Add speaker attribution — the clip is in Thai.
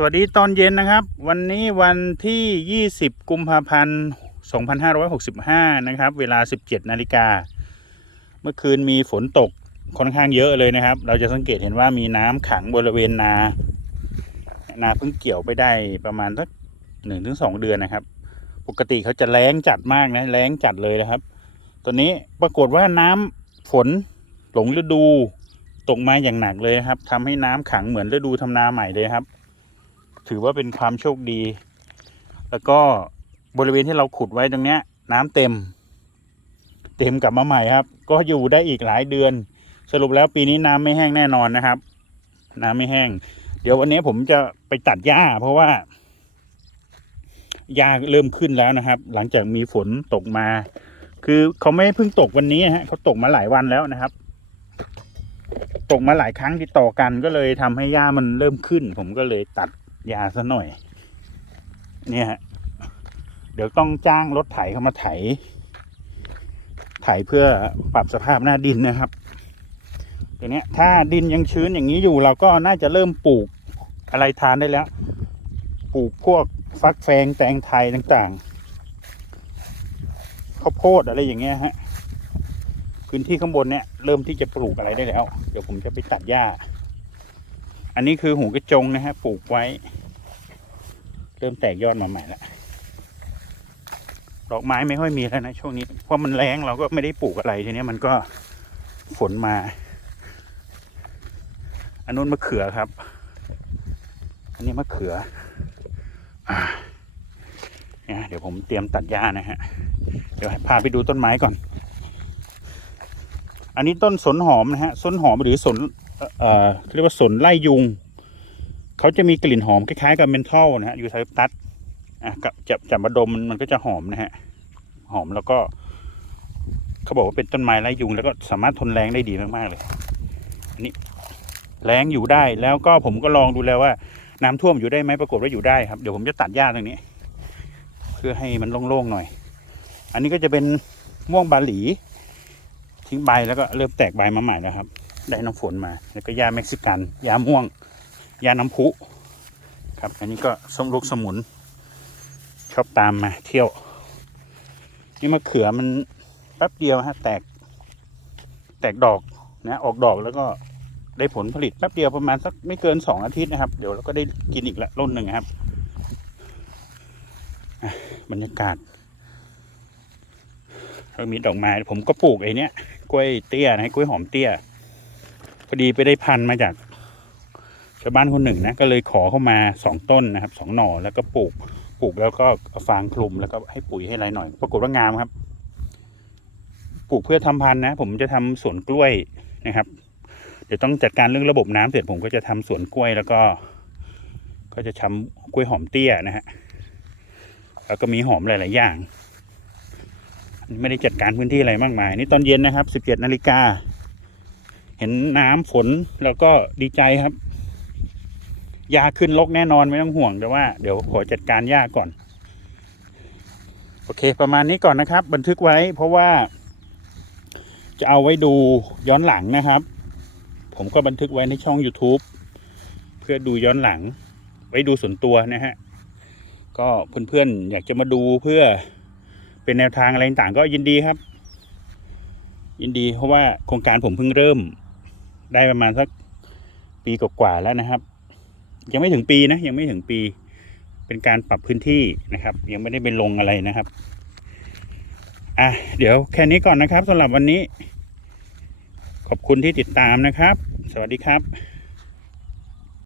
Speaker 1: สวัสดีตอนเย็นนะครับ วันนี้วันที่ 20 กุมภาพันธ์ 2565 นะครับ เวลา 17 นาฬิกา เมื่อคืนมีฝนตกค่อนข้างเยอะเลยนะครับ เราจะสังเกตเห็นว่ามีน้ำขังบริเวณนา นาเพิ่งเกี่ยวไปได้ประมาณสักหนึ่งถึงสองเดือนนะครับ ปกติเขาจะแล้งจัดมากนะแล้งจัดเลยนะครับ ตอนนี้ปรากฏว่าน้ำฝนหลงฤดูตกมาอย่างหนักเลยครับทำให้น้ำขังเหมือนฤดูทำนาใหม่เลยครับ ถือว่าเป็นความโชคดี แล้วก็บริเวณที่เราขุดไว้ตรงเนี้ย น้ำเต็ม เต็มกลับมาใหม่ครับ ก็อยู่ได้อีกหลายเดือน สรุปแล้วปีนี้น้ำไม่แห้งแน่นอนนะครับ น้ำไม่แห้ง เดี๋ยววันนี้ผมจะไปตัดหญ้า เพราะว่าหญ้าเริ่มขึ้นแล้วนะครับ หลังจากมีฝนตกมา คือเขาไม่เพิ่งตกวันนี้ฮะเขาตกมาหลายวันแล้วนะครับตกมาหลายครั้งติดต่อกันก็เลยทำให้หญ้ามันเริ่มขึ้น ผมก็เลยตัด หญ้าซะหน่อย เนี่ย เดี๋ยวต้องจ้างรถไถเข้ามาไถ ไถเพื่อปรับสภาพหน้าดินนะครับเดี๋ยวนี้ถ้าดินยังชื้นอย่างนี้อยู่เราก็น่าจะเริ่มปลูกอะไรทานได้แล้ว ปลูกพวกฟักแฟงแตงไทยต่างๆข้าวโพดอะไรอย่างเงี้ยฮะพื้นที่ข้างบนเนี่ยเริ่มที่จะปลูกอะไรได้แล้ว เดี๋ยวผมจะไปตัดหญ้า อันนี้คือหูกระจงนะฮะปลูกไว้ เริ่มแตกยอดมาใหม่แล้วดอกไม้ไม่ค่อยมีแล้วนะช่วงนี้เพราะมันแรงเราก็ไม่ได้ปลูกอะไรทีนี้มันก็ฝนมา อันนู้นมะเขือครับ อันนี้มะเขือเนี่ยเดี๋ยวผมเตรียมตัดหญ้านะฮะ เดี๋ยวพาไปดูต้นไม้ก่อน อันนี้ต้นสนหอมนะฮะ สนหอมหรือสน เอ่อเรียกว่าสนไล่ยุง เขาจะมีกลิ่นหอมคล้ายๆกับเมนทอลนะฮะยูไทตัสอะกับจับจับมาดมมันก็จะหอมนะฮะหอมแล้วก็เขาบอกว่าเป็นต้นไม้ไล่ยุง แล้วก็สามารถทนแรงได้ดีมากๆเลย อันนี้แรงอยู่ได้แล้วก็ผมก็ลองดูแล้วว่า น้ำท่วมอยู่ได้ไหมปรากฏว่าอยู่ได้ครับเดี๋ยวผมจะตัดหญ้าตรงนี้ เพื่อให้มันโล่งๆหน่อย อันนี้ก็จะเป็นม่วงบาหลี ทิ้งใบแล้วก็เริ่มแตกใบมาใหม่แล้วครับ ได้น้ำฝนมา แล้วก็ยาเม็กซิกันยาม่วง ยาน้ำพุครับ อันนี้ก็ส้มลูกสมุน ชอบตามมาเที่ยว นี่มะเขือมันแป๊บเดียวฮะแตก แตกดอกนะออกดอกแล้วก็ได้ผลผลิตแป๊บเดียวประมาณสักไม่เกินสองอาทิตย์นะครับ เดี๋ยวเราก็ได้กินอีกละต้นหนึ่งครับบรรยากาศแล้วมีดอกไม้ผมก็ปลูกไอ้นี้กล้วยเตี้ยนะกล้วยหอมเตี้ยพอดีไปได้พันธุ์มาจาก ชาวบ้านคนหนึ่งนะก็เลยขอเข้ามาสองต้นนะครับสองหน่อแล้วก็ปลูกปลูกแล้วก็ฟางคลุมแล้วก็ให้ปุ๋ยให้อะไรหน่อย ปรากฏว่างามครับ ปลูกเพื่อทำพันธุ์นะ ผมจะทำสวนกล้วยนะครับ เดี๋ยวต้องจัดการเรื่องระบบน้ำเสร็จผมก็จะทำสวนกล้วยแล้วก็ ก็จะทำกล้วยหอมเตี้ยนะฮะแล้วก็มีหอมหลาย ๆ อย่างไม่ได้จัดการพื้นที่อะไรมากมาย นี่ตอนเย็นนะครับ 17นาฬิกา เห็นน้ำฝนแล้วก็ดีใจครับ ยาขึ้นลกแน่นอนไม่ต้องห่วงแต่ว่าเดี๋ยวขอจัดการหญ้าก่อน โอเค ประมาณนี้ก่อนนะครับ บันทึกไว้เพราะว่า จะเอาไว้ดูย้อนหลังนะครับ ผมก็บันทึกไว้ในช่อง YouTube เพื่อดูย้อนหลัง ไว้ดูส่วนตัวนะฮะก็เพื่อนๆอยากจะมาดูเพื่อเป็นแนวทางอะไรต่างก็ยินดีครับ ยินดีเพราะว่าโครงการผมเพิ่งเริ่ม ได้ประมาณสักปีกว่าๆแล้วนะครับ ยังไม่ถึงปีนะยังไม่ถึงปี เป็นการปรับพื้นที่นะครับ ยังไม่ได้เป็นลงอะไรนะครับอะเดี๋ยวแค่นี้ก่อนนะครับสำหรับวันนี้ ขอบคุณที่ติดตามนะครับ สวัสดีครับ